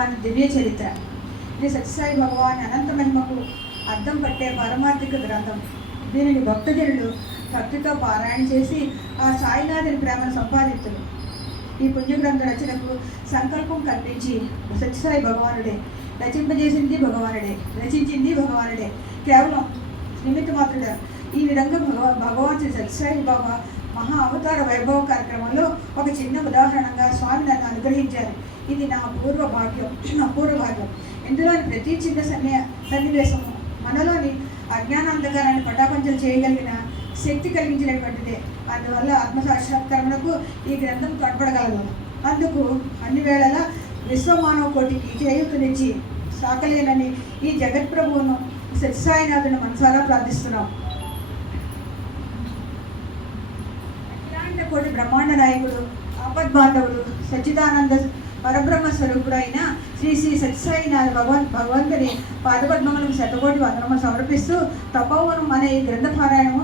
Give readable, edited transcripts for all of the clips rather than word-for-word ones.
భగవాన్ దివ్య చరిత్ర. ఇది సత్యసాయి భగవాన్ అనంత మహిమకు అద్దం పట్టే పారమార్థిక గ్రంథం. దీనిని భక్తజనులు భక్తితో పారాయణ చేసి ఆ సాయినాథుని ప్రేమను సంపాదించును. ఈ పుణ్యగ్రంథ రచనకు సంకల్పం కల్పించి సత్యసాయి భగవానుడే, రచింపజేసింది భగవానుడే, రచించింది భగవానుడే, కేవలం నిమిత్త మాత్రుడే. ఈ విధంగా భగవాన్ శ్రీ సత్యసాయి బాబా మహా అవతార వైభవ కార్యక్రమంలో ఒక చిన్న ఉదాహరణగా స్వామి నన్ను అనుగ్రహించారు. ఇది నా అపూర్వ భాగ్యం. ఇందులోని ప్రతి చిన్న సన్నివేశము మనలోని అజ్ఞానాంధకారాన్ని పటాపంచలు చేయగలిగిన శక్తి కలిగించినటువంటిదే. అందువల్ల ఆత్మసాక్షాత్కరణకు ఈ గ్రంథం తోడ్పడగలదు. అందుకు అన్ని వేళలా విశ్వమానవ కోటికి చేయూతనిచ్చి సాకలేనని ఈ జగత్ప్రభువును సత్యసాయినాథుని మనసారా ప్రార్థిస్తున్నాం. అఖిలాండ కోటి బ్రహ్మాండ నాయకుడు, ఆపద్బాంధవుడు, సచ్చిదానంద పరబ్రహ్మ స్వరూపుడు అయిన శ్రీ శ్రీ సత్యసాయినాథ భగవంతుని పాదపద్మములకు శతకోటి వందనములు సమర్పిస్తూ తపోవనం అనే ఈ గ్రంథ పారాయణము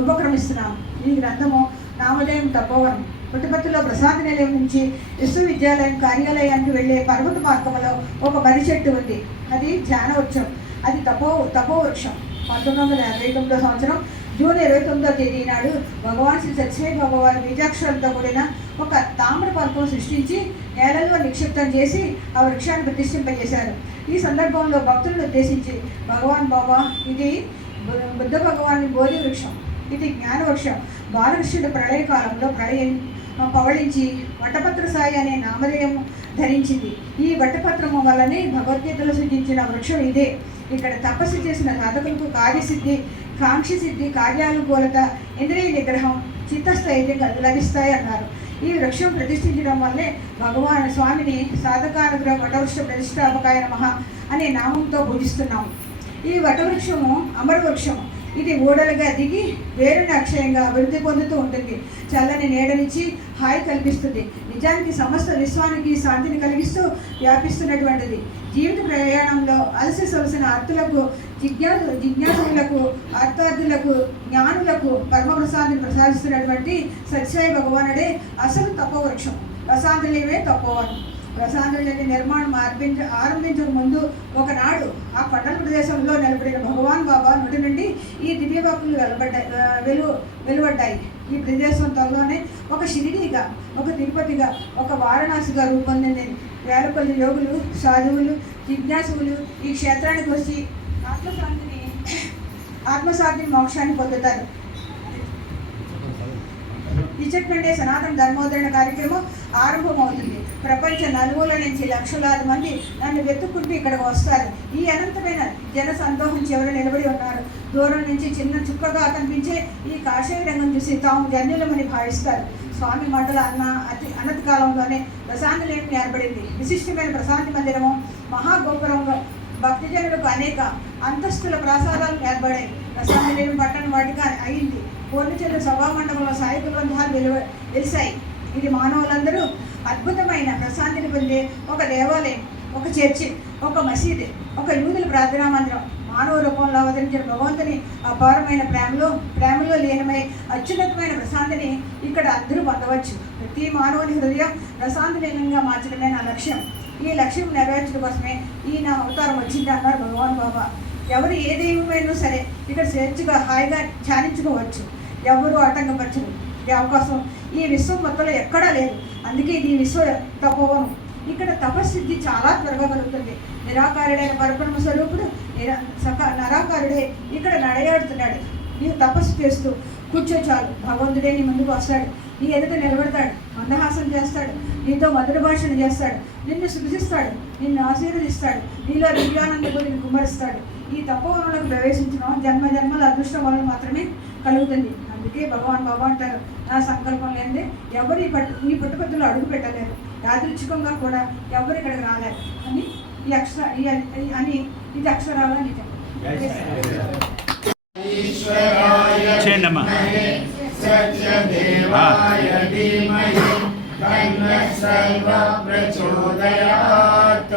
ఉపక్రమిస్తున్నాం. ఈ గ్రంథము నామధేయం తపోవనం. పుట్టపర్తిలో ప్రసాద నిలయం నుంచి విశ్వవిద్యాలయం కార్యాలయానికి వెళ్ళే పర్వత మార్గంలో ఒక మర్రి చెట్టు ఉంది. అది ధ్యాన వృక్షం. అది తపో వృక్షం. 1959 సంవత్సరం జూన్ 29వ తేదీ నాడు భగవాన్ శ్రీ సత్యసాయి భగవాన్ బీజాక్షరాలతో కూడిన ఒక తామ్ర పల్పం సృష్టించి నేలలో నిక్షిప్తం చేసి ఆ వృక్షాన్ని ప్రతిష్ఠింపజేశారు. ఈ సందర్భంలో భక్తులను ఉద్దేశించి భగవాన్ బాబా, ఇది బుద్ధ భగవాన్ బోధి వృక్షం, ఇది జ్ఞాన వృక్షం. బాలకృష్ణుడు ప్రళయకాలంలో పవళించి వటపత్ర సాయి అనే నామధేయం ధరించింది. ఈ వటపత్రము వల్లనే భగవద్గీతలో సూచించిన వృక్షం ఇదే. ఇక్కడ తపస్సు చేసిన సాధకులకు కార్యసిద్ధి, కాంక్షసిద్ధి, కార్యానుకూలత, ఇంద్రియ నిగ్రహం, చిత్తస్థైర్యం లభిస్తాయి అన్నారు. ఈ వృక్షం ప్రతిష్ఠించడం వల్లే భగవాన్ స్వామిని సాధకానుగ్రహ వటవృక్ష ప్రతిష్టాపకాయ నమః అనే నామంతో పూజిస్తున్నాము. ఈ వటవృక్షము అమరవృక్షము. ఇది ఊడలుగా దిగి వేరుని అక్షయంగా అభివృద్ధి పొందుతూ ఉంటుంది. చల్లని నీడనిచ్చి హాయి కల్పిస్తుంది. నిజానికి సమస్త విశ్వానికి శాంతిని కలిగిస్తూ వ్యాపిస్తున్నటువంటిది. జీవిత ప్రయాణంలో అలసి సొలసిన అర్థులకు, జిజ్ఞాసులకు, అర్థార్థులకు, జ్ఞానులకు పరమప్రసాదిని ప్రసాదిస్తున్నటువంటి సత్యసాయి భగవానుడే అసలు తపోవృక్షం. ప్రసాదులేవే తపోవనం. ప్రసాదులని నిర్మాణం ఆరంభించక ముందు ఒకనాడు ఆ కొండల ప్రదేశంలో నిలబడిన భగవాన్ బాబా నుడి నుండి ఈ దివ్యవాకులు వెలువడ్డాయి. ఈ ప్రదేశం త్వరలోనే ఒక షిరిడీగా, ఒక తిరుపతిగా, ఒక వారణాసిగా రూపొందింది. వేల కొద్ది యోగులు, సాధువులు, జిజ్ఞాసువులు ఈ క్షేత్రానికి వచ్చి ఆత్మశాంతిని మోక్షాన్ని పొందుతారు. ఇచ్చటి నుండే సనాతన ధర్మోద్ధరణ కార్యక్రమం ఆరంభమవుతుంది. ప్రపంచ నలుమూల నుంచి లక్షలాది మంది నన్ను వెతుక్కుంటూ ఇక్కడికి వస్తారు. ఈ అనంతమైన జన సందోహం చివర నిలబడి ఉన్నారు. దూరం నుంచి చిన్న చుక్కగా కనిపించే ఈ కాషాయ రంగం చూసి తాము జన్యులమని భావిస్తారు. స్వామి మాటల అనతి కాలంలోనే ప్రశాంతి నిలయం ఏర్పడింది. విశిష్టమైన ప్రశాంతి మందిరము, మహాగోపురంలో భక్తజనులకు అనేక అంతస్తుల ప్రసాదాలు ఏర్పడాయి. ప్రశాంతి నిలయం పట్టణ వాటిగా అయింది. పూర్ణచంద్ర సభామండపంలో సాయి గ్రంథాలు వెలిశాయి. ఇది మానవులందరూ అద్భుతమైన ప్రశాంతిని పొందే ఒక దేవాలయం, ఒక చర్చి, ఒక మసీదు, ఒక యూదుల ప్రార్థనా మందిరం. మానవ రూపంలో అవతరించిన భగవంతుని అపారమైన ప్రేమలో లీనమై అత్యున్నతమైన ప్రశాంతిని ఇక్కడ అందరూ పొందవచ్చు. ప్రతి మానవుని హృదయం ప్రశాంతిలీనంగా మార్చడమే నా లక్ష్యం. ఈ లక్ష్యం నెరవేర్చడం కోసమే ఈ నా అవతారం వచ్చింది అన్నారు భగవాన్ బాబా. ఎవరు ఏ దైవమైనా సరే ఇక్కడ స్వేచ్ఛగా హాయిగా ధ్యానించుకోవచ్చు. ఎవరు ఆటంకపరచరు. ఈ అవకాశం ఈ విశ్వం మొత్తంలో ఎక్కడా లేదు. అందుకే ఇది విశ్వ తపోవనం. ఇక్కడ తపస్సిద్ధి చాలా త్వరగా కలుగుతుంది. నిరాకారుడైన పరబ్రహ్మ స్వరూపుడు నిరాకారుడే ఇక్కడ నడయాడుతున్నాడు. నీవు తపస్సు చేస్తూ కూర్చో చాలు, భగవంతుడే నీ ముందుకు వస్తాడు. నీ ఎదుట నిలబడతాడు, మందహాసం చేస్తాడు, నీతో మధుర భాషణ చేస్తాడు, నిన్ను శృతిస్తాడు, నిన్ను ఆశీర్వదిస్తాడు, నీలో దివ్యానంద గురిని కుమ్మరిస్తాడు. ఈ తపోవనంలోకి ప్రవేశించడం జన్మల అదృష్టం వల్ల మాత్రమే కలుగుతుంది. అందుకే భగవాన్ బాబా అంటారు, నా సంకల్పం లేదే ఎవరు ఈ పుట్టపత్తులో అడుగు పెట్టలేరు, యాదృచ్ఛికంగా కూడా ఎవరు ఇక్కడికి రాలేరు అని ఇది అక్షరాల నిజం. సత్యదేవాయ ధీమహి తన్నః సర్వ ప్రచోదయాత్.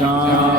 శాంతి